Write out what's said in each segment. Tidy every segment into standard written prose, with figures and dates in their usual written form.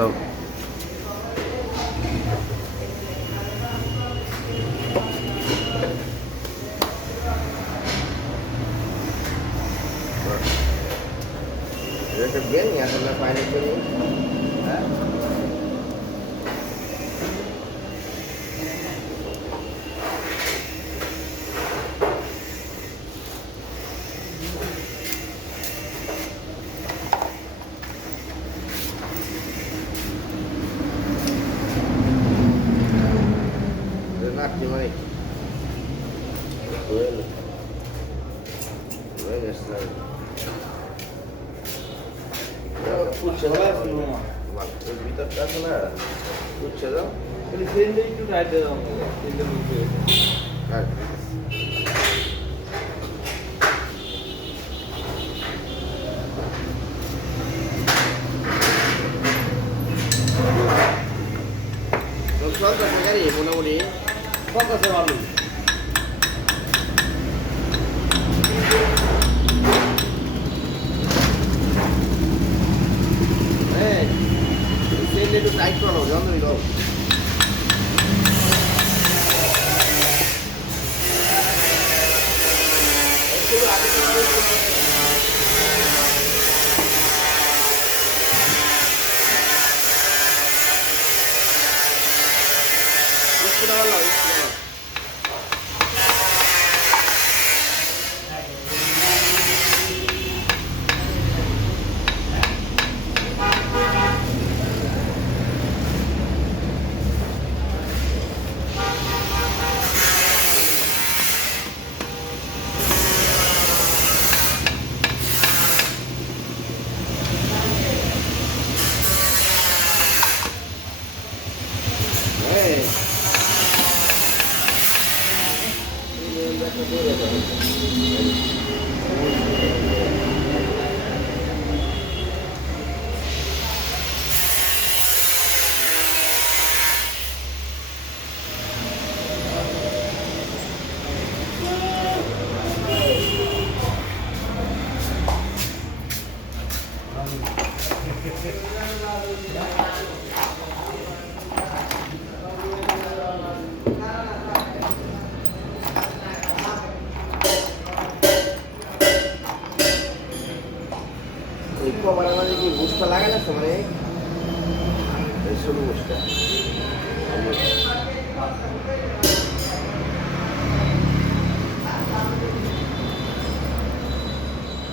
যাও একটা বেল নিয়ে আসলে ফাইনাল করে হ্যাঁ Gimana? Well, yes, sir. Pucha lah semua. Waktu kita kan lah. Pucha lah. Ini sendiri itu ada dong. Ini lucu. Kan. Soal tak cari, muna-muni. Kau selalu. Ini tu tight kalau, jangan dulu.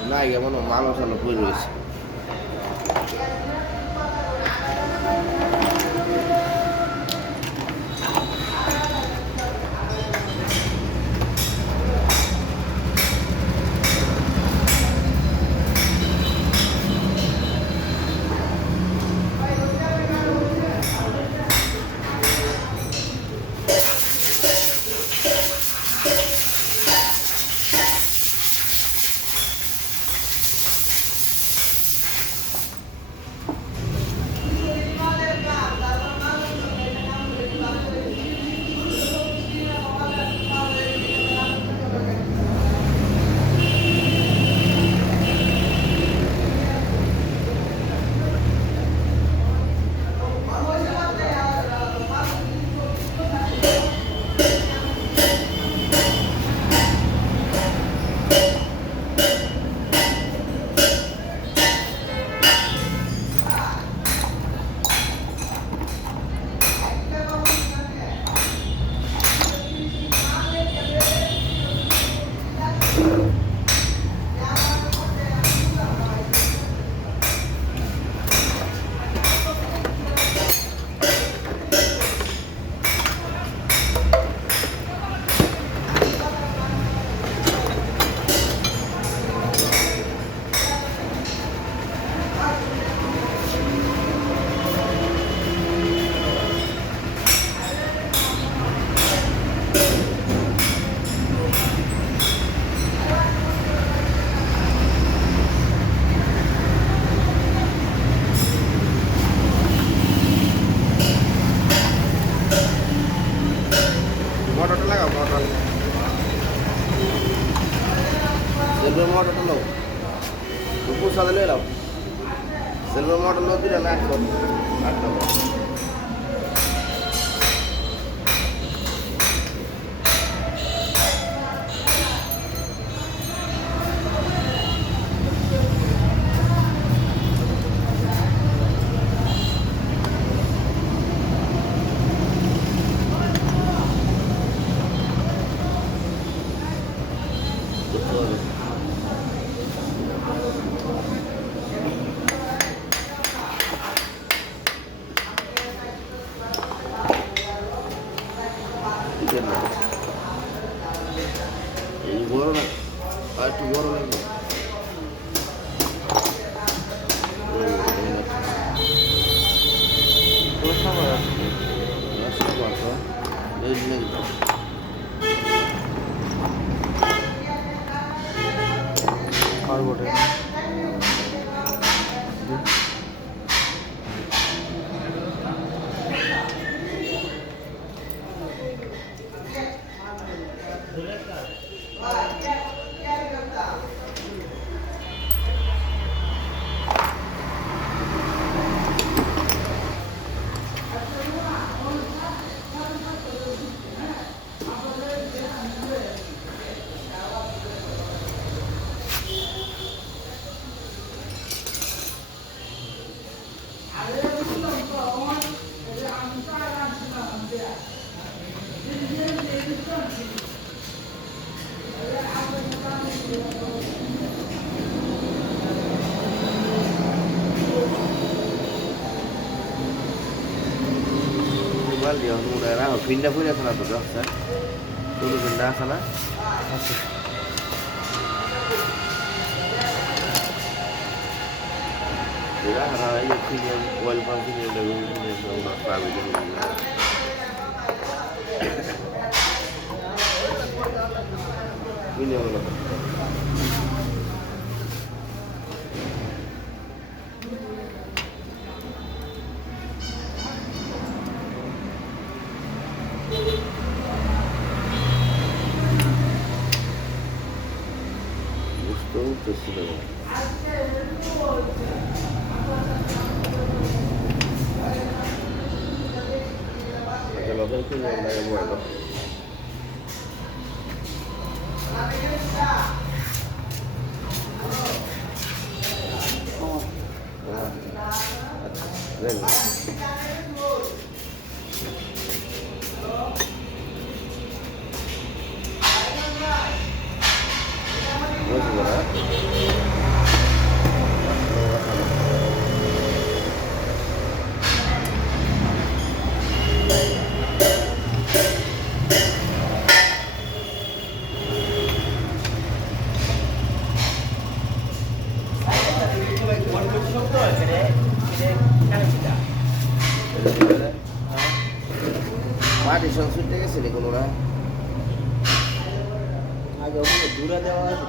Nah, ya mana malu sana pulis. motor tu lo. Buku salah le lo. Silver model দিলাম 108 নম্বর। এই বড় না আর একটু বড় লাগবে। আর বটে Dia udah lah, pindah punya sana tuh dah, kan? Dulu pindah sana. Dia hari ini punya oil pump ini lagi punya orang private juga. Ini apa? Terus kalau itu yang lain buat loh. Mati সংসুটে গেছে রে কোনোরা আগে ওকে দূরে দেওয়া আছে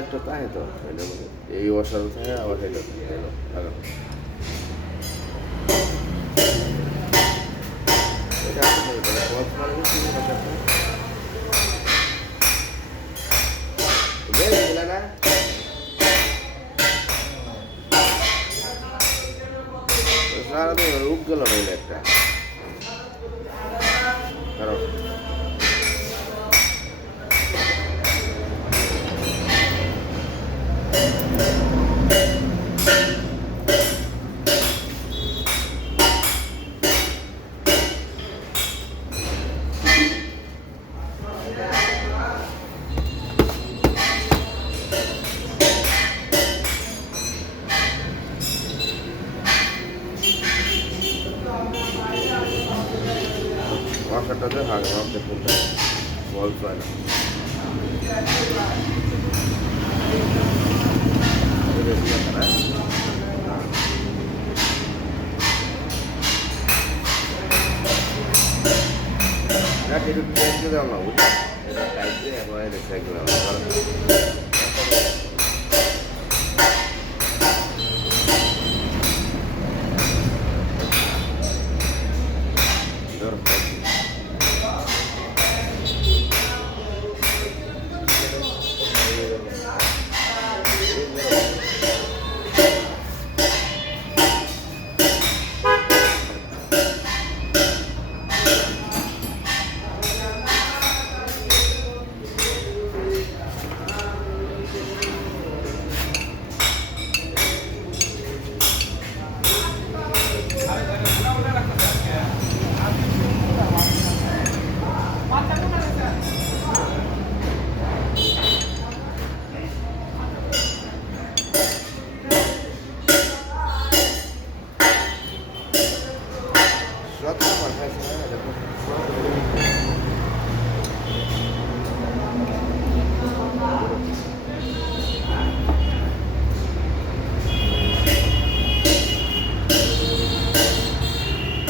একটা তাই তো এই অসার থাকে আবার রূপ গেল একটা কারণ মাথাটাতে হাগ ভাবতে ফুলটা বল পায় না এটা একটু ট্যাগ দিয়ে দাও না বুঝলি এটা টাইট দিয়ে একবার রেখে